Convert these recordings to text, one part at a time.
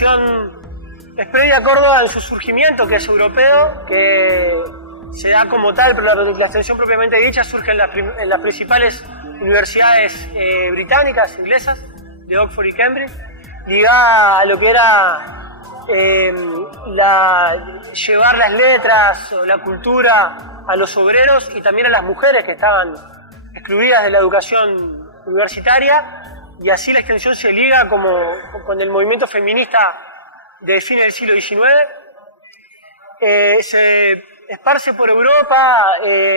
extensión es previa a Córdoba en su surgimiento, que es europeo, que se da como tal, pero la extensión propiamente dicha surge en las principales universidades británicas, inglesas, de Oxford y Cambridge, ligada a lo que era llevar las letras o la cultura a los obreros y también a las mujeres que estaban excluidas de la educación universitaria, y así la extensión se liga con el movimiento feminista de fines del siglo XIX. Se esparce por Europa,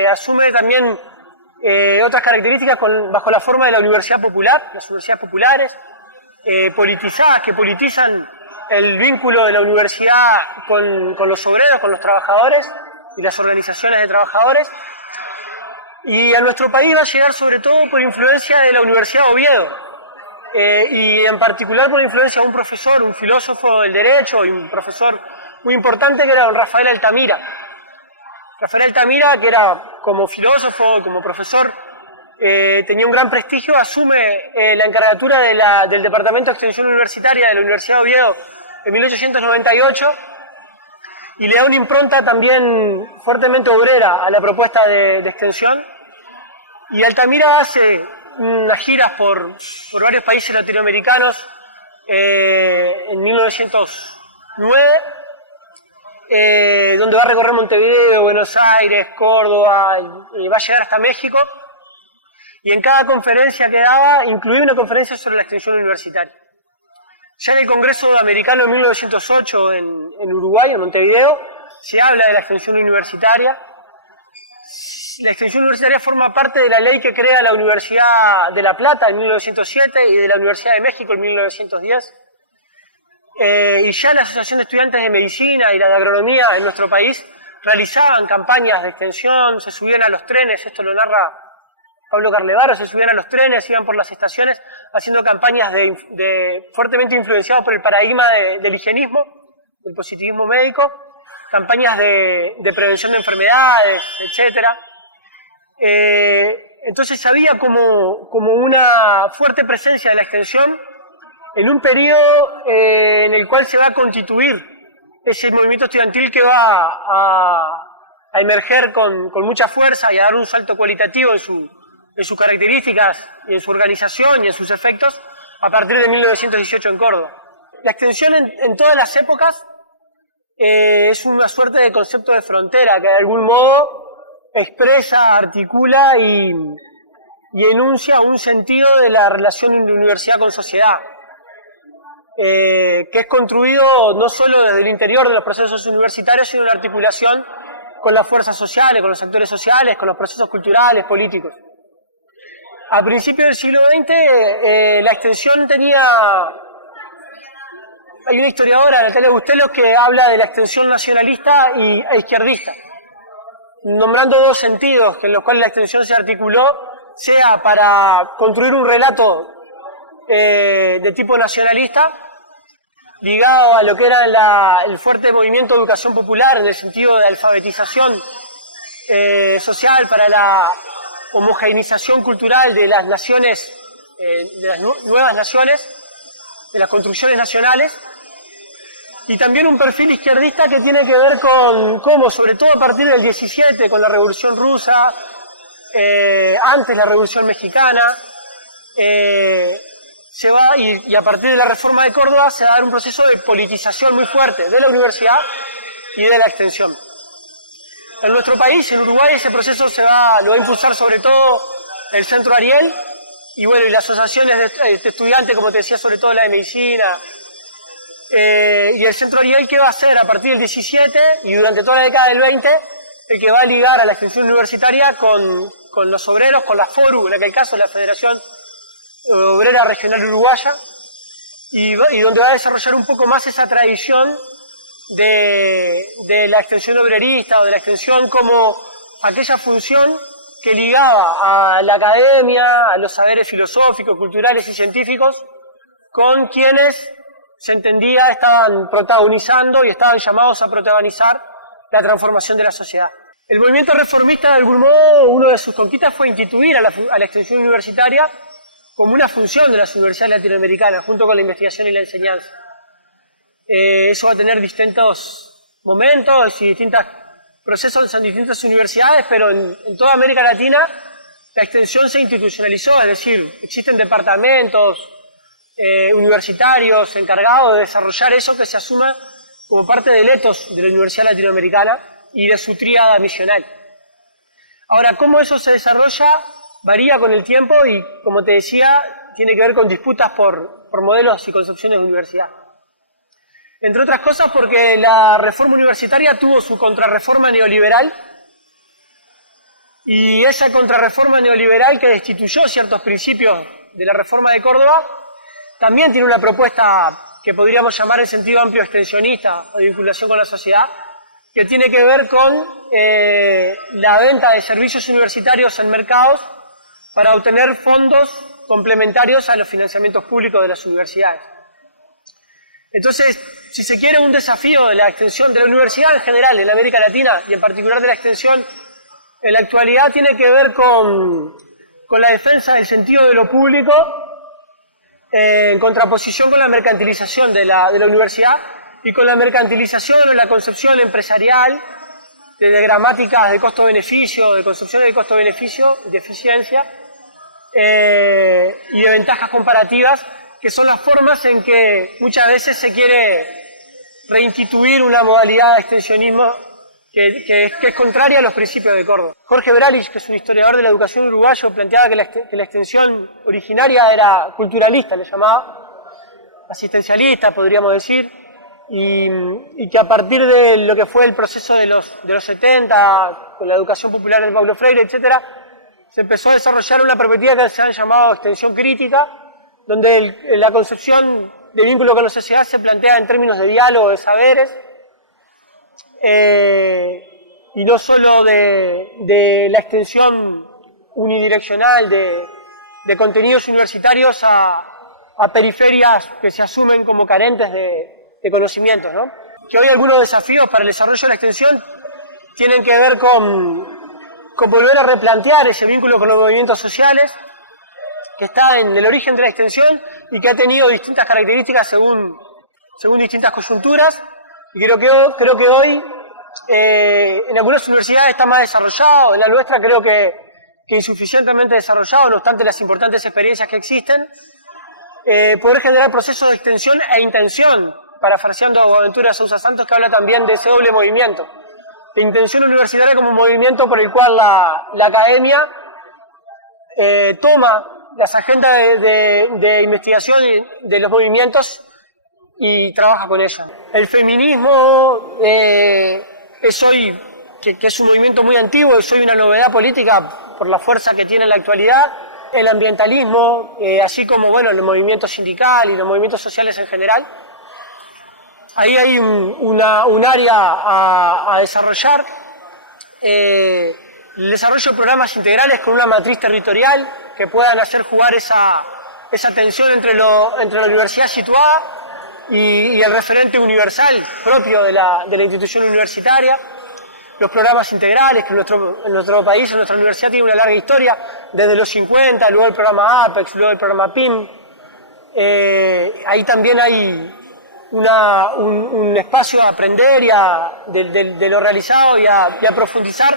asume también otras características bajo la forma de la universidad popular, las universidades populares, politizadas, que politizan el vínculo de la universidad con los obreros, con los trabajadores y las organizaciones de trabajadores. Y a nuestro país va a llegar sobre todo por influencia de la Universidad de Oviedo, y en particular por influencia de un profesor, un filósofo del derecho y un profesor muy importante que era don Rafael Altamira. Rafael Altamira, que era como filósofo, como profesor, tenía un gran prestigio, asume la encargatura del Departamento de Extensión Universitaria de la Universidad de Oviedo en 1898 y le da una impronta también fuertemente obrera a la propuesta de extensión. Y Altamira hace unas giras por varios países latinoamericanos en 1909, donde va a recorrer Montevideo, Buenos Aires, Córdoba, y va a llegar hasta México. Y en cada conferencia que daba, incluía una conferencia sobre la extensión universitaria. Ya en el Congreso Americano de 1908 en Uruguay, en Montevideo, se habla de la extensión universitaria. La extensión universitaria forma parte de la ley que crea la Universidad de La Plata en 1907 y de la Universidad de México en 1910. Y ya la Asociación de Estudiantes de Medicina y la de Agronomía en nuestro país realizaban campañas de extensión, se subían a los trenes, esto lo narra Pablo Carlevaro, se subían a los trenes, iban por las estaciones haciendo campañas fuertemente influenciados por el paradigma del higienismo, del positivismo médico, campañas de prevención de enfermedades, etc. Entonces había como una fuerte presencia de la extensión en un periodo en el cual se va a constituir ese movimiento estudiantil que va a emerger con mucha fuerza y a dar un salto cualitativo en sus características y en su organización y en sus efectos a partir de 1918 en Córdoba. La extensión en todas las épocas es una suerte de concepto de frontera que de algún modo expresa, articula y enuncia un sentido de la relación de universidad con sociedad, que es construido no solo desde el interior de los procesos universitarios, sino en articulación con las fuerzas sociales, con los actores sociales, con los procesos culturales, políticos. A principios del siglo XX, la extensión hay una historiadora, Natalia Bustelo, que habla de la extensión nacionalista e izquierdista, nombrando dos sentidos en los cuales la extensión se articuló, sea para construir un relato de tipo nacionalista, ligado a lo que era el fuerte movimiento de educación popular, en el sentido de alfabetización social para la homogeneización cultural de las naciones, de las nuevas naciones, de las construcciones nacionales, y también un perfil izquierdista que tiene que ver con cómo, sobre todo a partir del 17, con la Revolución Rusa, antes la Revolución Mexicana, se va, y a partir de la Reforma de Córdoba se va a dar un proceso de politización muy fuerte de la universidad y de la extensión. En nuestro país, en Uruguay, ese proceso lo va a impulsar sobre todo el Centro Ariel y bueno, y las asociaciones de estudiantes, como te decía, sobre todo la de medicina. Y el Centro Ariel, ¿qué va a hacer a partir del 17 y durante toda la década del 20? El que va a ligar a la extensión universitaria con los obreros, con la FORU, en aquel caso la Federación Obrera Regional Uruguaya, y donde va a desarrollar un poco más esa tradición de la extensión obrerista o de la extensión como aquella función que ligaba a la academia, a los saberes filosóficos, culturales y científicos, con quienes se entendía estaban protagonizando y estaban llamados a protagonizar la transformación de la sociedad. El movimiento reformista, de algún modo, una de sus conquistas fue instituir a la extensión universitaria como una función de las universidades latinoamericanas, junto con la investigación y la enseñanza. Eso va a tener distintos momentos y distintos procesos en distintas universidades, pero en toda América Latina la extensión se institucionalizó, es decir, existen departamentos universitarios encargados de desarrollar eso que se asuma como parte del ethos de la Universidad Latinoamericana y de su tríada misional. Ahora, cómo eso se desarrolla varía con el tiempo y, como te decía, tiene que ver con disputas por modelos y concepciones de universidad. Entre otras cosas porque la reforma universitaria tuvo su contrarreforma neoliberal y esa contrarreforma neoliberal que destituyó ciertos principios de la reforma de Córdoba también tiene una propuesta que podríamos llamar en sentido amplio extensionista o de vinculación con la sociedad, que tiene que ver con la venta de servicios universitarios en mercados para obtener fondos complementarios a los financiamientos públicos de las universidades. Entonces, si se quiere, un desafío de la extensión de la universidad en general en América Latina y en particular de la extensión en la actualidad tiene que ver con la defensa del sentido de lo público en contraposición con la mercantilización de la universidad y con la mercantilización o la concepción empresarial de gramáticas de costo-beneficio, de concepciones de costo-beneficio, de eficiencia y de ventajas comparativas, que son las formas en que muchas veces se quiere reinstituir una modalidad de extensionismo que es contraria a los principios de Córdoba. Jorge Beralich, que es un historiador de la educación uruguayo, planteaba que la extensión originaria era culturalista, le llamaba, asistencialista, podríamos decir, y que a partir de lo que fue el proceso de los 70, con la educación popular de Paulo Freire, etc., se empezó a desarrollar una perspectiva que se han llamado extensión crítica, donde la concepción de vínculo con la sociedad se plantea en términos de diálogo de saberes, y no solo de la extensión unidireccional de contenidos universitarios a periferias que se asumen como carentes de conocimientos, ¿no? Que hoy algunos desafíos para el desarrollo de la extensión tienen que ver con volver a replantear ese vínculo con los movimientos sociales que está en el origen de la extensión y que ha tenido distintas características según distintas coyunturas. Y creo que hoy en algunas universidades está más desarrollado, en la nuestra creo que insuficientemente desarrollado, no obstante las importantes experiencias que existen, poder generar procesos de extensión e intención, parafraseando a Boaventura Sousa Santos, que habla también de ese doble movimiento, de intención universitaria como un movimiento por el cual la academia toma las agendas de investigación de los movimientos y trabaja con ella. El feminismo es hoy, que es un movimiento muy antiguo, es hoy una novedad política por la fuerza que tiene en la actualidad. El ambientalismo, así como bueno, el movimiento sindical y los movimientos sociales en general. Ahí hay un área a desarrollar. El desarrollo de programas integrales con una matriz territorial que puedan hacer jugar esa tensión entre la universidad situada y el referente universal propio de la institución universitaria. Los programas integrales, que en nuestro país, en nuestra universidad tiene una larga historia, desde los 50, luego el programa APEX, luego el programa PIM. Ahí también hay un espacio a aprender de lo realizado y a profundizar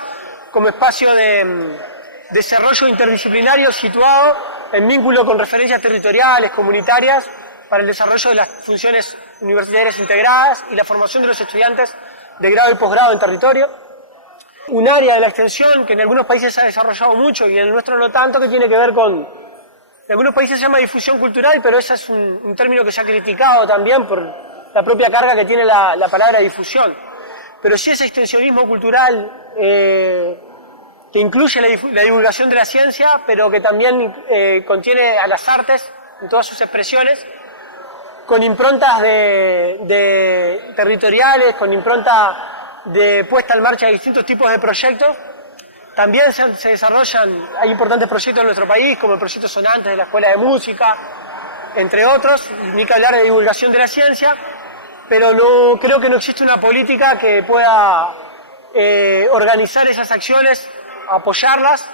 como espacio de desarrollo interdisciplinario situado en vínculo con referencias territoriales, comunitarias, para el desarrollo de las funciones universitarias integradas y la formación de los estudiantes de grado y posgrado en territorio. Un área de la extensión que en algunos países se ha desarrollado mucho y en el nuestro no tanto, que tiene que ver con... En algunos países se llama difusión cultural, pero ese es un término que se ha criticado también por la propia carga que tiene la palabra difusión. Pero sí ese extensionismo cultural que incluye la divulgación de la ciencia, pero que también contiene a las artes en todas sus expresiones, con improntas de territoriales, con impronta de puesta en marcha de distintos tipos de proyectos. También se desarrollan, hay importantes proyectos en nuestro país, como el proyecto Sonantes de la Escuela de Música, entre otros, ni que hablar de divulgación de la ciencia, pero creo que no existe una política que pueda organizar esas acciones, apoyarlas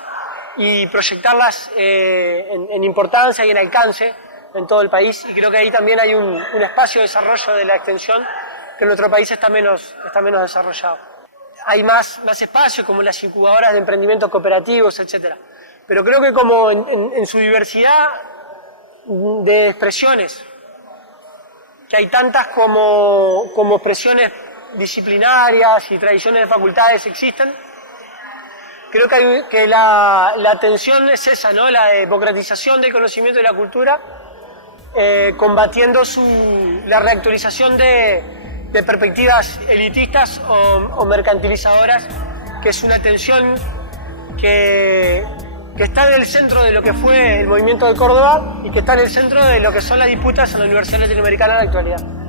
y proyectarlas en importancia y en alcance en todo el país, y creo que ahí también hay un espacio de desarrollo de la extensión que en nuestro país está menos desarrollado. Hay más espacio, como las incubadoras de emprendimientos cooperativos, etc. Pero creo que como en su diversidad de expresiones, que hay tantas como expresiones disciplinarias y tradiciones de facultades existen, creo que la tensión es esa, ¿no? La democratización del conocimiento y la cultura, combatiendo la reactualización de perspectivas elitistas o mercantilizadoras, que es una tensión que está en el centro de lo que fue el movimiento de Córdoba y que está en el centro de lo que son las disputas en la Universidad Latinoamericana en la actualidad.